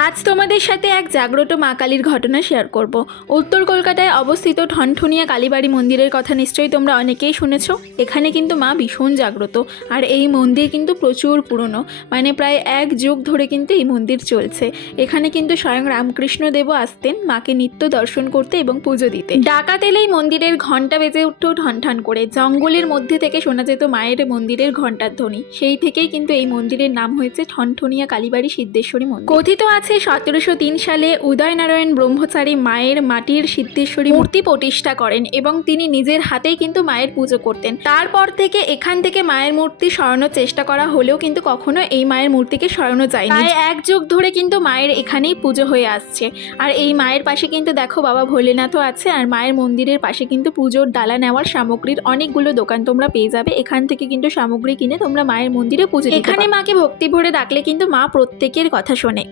আজ তোমাদের সাথে এক জাগ্রত মা কালীর ঘটনা শেয়ার করব। উত্তর কলকাতায় অবস্থিত ঠনঠনিয়া কালীবাড়ি মন্দিরের কথা নিশ্চয়ই তোমরা অনেকেই শুনেছ। এখানে কিন্তু মা ভীষণ জাগ্রত, আর এই মন্দির কিন্তু প্রচুর পুরনো, মানে প্রায় 1 যুগ ধরে কিন্তু এই মন্দির চলছে। এখানে কিন্তু স্বয়ং রামকৃষ্ণ দেবও আসতেন মাকে নিত্য দর্শন করতে এবং পুজো দিতে। ডাকাত এলেই মন্দিরের ঘণ্টা বেজে উঠত ঠন ঠন করে। জঙ্গলের মধ্যে থেকে শোনা যেত মায়ের মন্দিরের ঘণ্টার ধ্বনি। সেই থেকেই কিন্তু এই মন্দিরের নাম হয়েছে ঠনঠনিয়া কালীবাড়ি সিদ্ধেশ্বরী মন্দির। কথিত আছে 1703 সালে উদয়নারায়ণ ব্রহ্মচারী মায়ের মাটির সিদ্ধেশ্বরী মূর্তি প্রতিষ্ঠা করেন এবং তিনি নিজের হাতেই কিন্তু মায়ের পুজো করতেন। তারপর থেকে এখান থেকে মায়ের মূর্তি সরানোর চেষ্টা করা হলেও কিন্তু কখনো এই মায়ের মূর্তিকে সরানো যায়নি। প্রায় 1 যুগ ধরে কিন্তু মায়ের এখানেই পুজো হয়ে আসছে। আর এই মায়ের পাশে কিন্তু দেখো বাবা ভোলেনাথও আছে, আর মায়ের মন্দিরের পাশে কিন্তু পুজোর ডালা নেওয়ার সামগ্রীর অনেকগুলো দোকান তোমরা পেয়ে যাবে। এখান থেকে কিন্তু সামগ্রী কিনে তোমরা মায়ের মন্দিরে পুজো দিতে পারো। এখানে মাকে ভক্তি ভরে ডাকলে কিন্তু মা প্রত্যেকের কথা শোনে।